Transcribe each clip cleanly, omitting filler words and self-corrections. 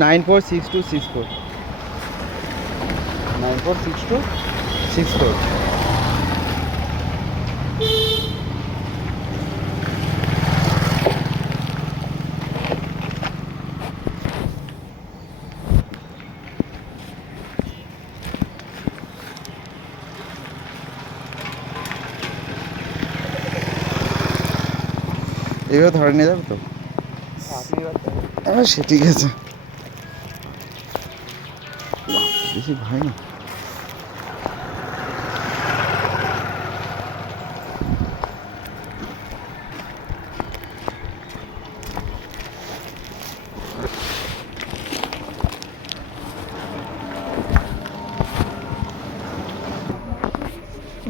946264 946264। এভাবে ধরে নিয়ে যাবে তো? সে ঠিক আছে, বেশি ভাই না।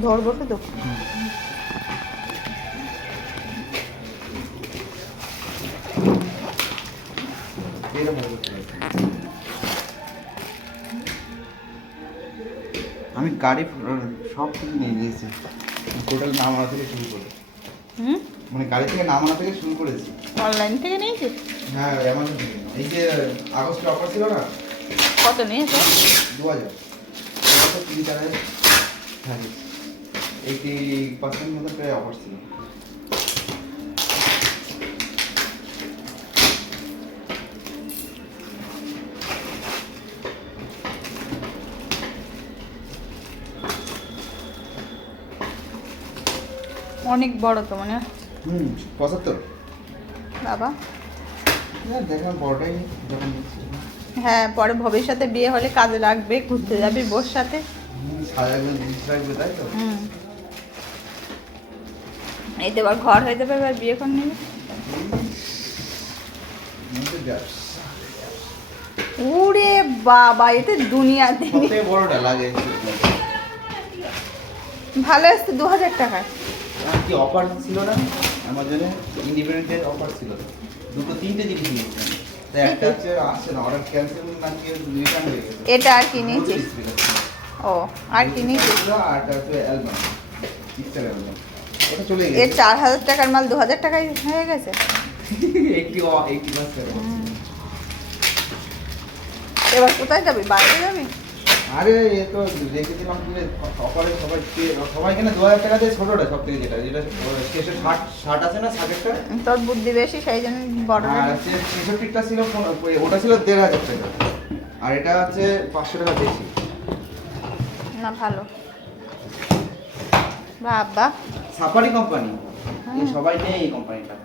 ধরবো তো। আমি গাড়ি সব কিছু নিয়ে গিয়েছি, টোটাল নামানো থেকে শুরু করে। মানে গাড়ি থেকে নামানো থেকে শুরু করেছি। অনলাইন থেকে নিয়েছিস? হ্যাঁ, অ্যামাজন থেকে। এই যে আগস্টের অফার ছিল না? কত নিয়েছো? 2000। 3-4 হ্যাঁ, 80% মতো প্রায় অফার ছিল। অনেক বড় তো মনে হয়। 75। বাবা দেখলাম বড়টাই যখন নিচ্ছি। হ্যাঁ, পরে ভবিষ্যতে বিয়ে হলে কাজে লাগবে, ঘুরতে যাবি বোর সাথে। সাজাবে, জিনিস রাখবে, তাই তো? এই তো এবার ঘর হয়ে যাবে, এবার বিয়ে করে নেবে। ওরে বাবা, এতে দুনিয়াতে সবথেকে বড়টা লাগে। ভালো আসছে 2000 টাকায়। কি অফার ছিল না অ্যামাজনে? ইন্ডিপেন্ডেন্টের অফার ছিল, দুটো তিনটে জিনিস নিয়েছিলাম। একটা হচ্ছে আসছে না, অর্ডার ক্যান্সেল না কি রিটার্ন হয়ে গেছে। এটা আর কি নিয়েছিস? ও, আর কি নিয়েছিস? আর একটা হচ্ছে অ্যালবাম, পিকচার অ্যালবাম। ওটা চলে গেছে। এর 4000 টাকার মাল 2000 টাকায় হয়ে গেছে। একটি মাস করে। এবার কোথায় যাবি? বাইরে যাবি? আরে এ তো রেখে দিলাম যে অফারে সবাই কেন 2000 টাকা দিয়ে ছোটটা সব থেকে, যেটা শেষে 60 আছে না, 60-টা। তোর বুদ্ধি বেশি, সেই জন্য বড়। আর হচ্ছে 66টা ছিল, ওটা ছিল 1500 টাকা, আর এটা হচ্ছে 500 টাকা বেশি। না ভালো বাবা। সাফারি কোম্পানি, এই সবাই নেই এই কোম্পানিটা।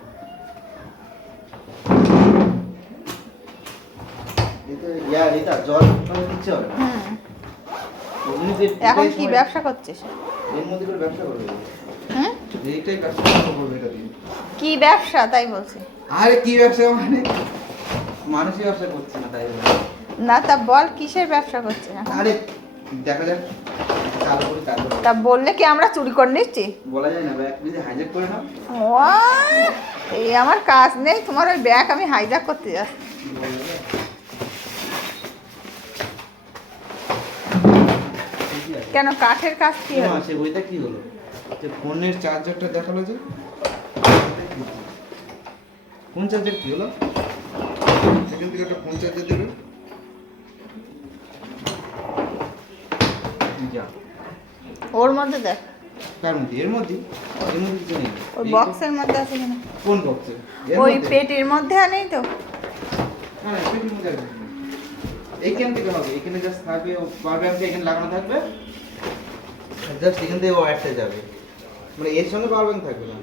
এটা জল দিচ্ছে হবে না। এখন কি ব্যবসা করছিস? এর মধ্যে করে ব্যবসা করবে। এইটাই ব্যবসা করবে এটা দিয়ে। কি ব্যবসা তাই বলছি? আরে কি ব্যবসা মানে মানুষই ব্যবসা করছে না তাই বলে। না তা বল কিসের ব্যবসা করছিস? আরে দেখা যাক, চালু করি তারপর। তা বললে কি আমরা চুরি করে নিচ্ছি? বলা যায় না, ব্যাগ যদি হাইজ্যাক করে নাও। এই আমার কাজ নেই, তোমার ওই ব্যাগ আমি হাইজ্যাক করতে যাচ্ছি। কেন কাঠের কাজ কি হলো? সে ওইটা কি হলো? যে ফোনের চার্জারটা দেখালো যে, ফোন চার্জার কি হলো? সেখান থেকে একটা ফোন চার্জার দেবে। যা ওর মধ্যে দেখ। তার মধ্যে এর মধ্যে কিছু নেই। ওই বক্সের মধ্যে আছে কিনা? কোন বক্সে? ওই পেটির মধ্যে নেই তো? না না, পেটির মধ্যে আছে। এইখান থেকে হবে, এখানে জাস্ট থাকবে, পাওয়ার ব্যাংকটা এখানে লাগানো থাকবে, জাস্ট এখান থেকে ওয়্যারটা যাবে, মানে এর সঙ্গে পাওয়ার ব্যাংক থাকবে না।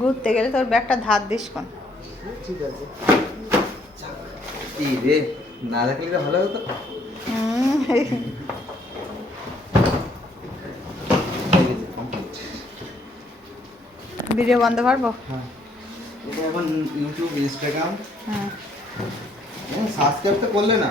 ঘুরতে গেলে তোর ব্যাগটা ধার দিস কোন? ঠিক আছে। এই রে, না রাখলে তো ভালো হতো। ভিডিও বন্ধ করবো? হ্যাঁ, এটা এখন ইউটিউব, ইনস্টাগ্রাম। সাবস্ক্রাইব তো করলে না।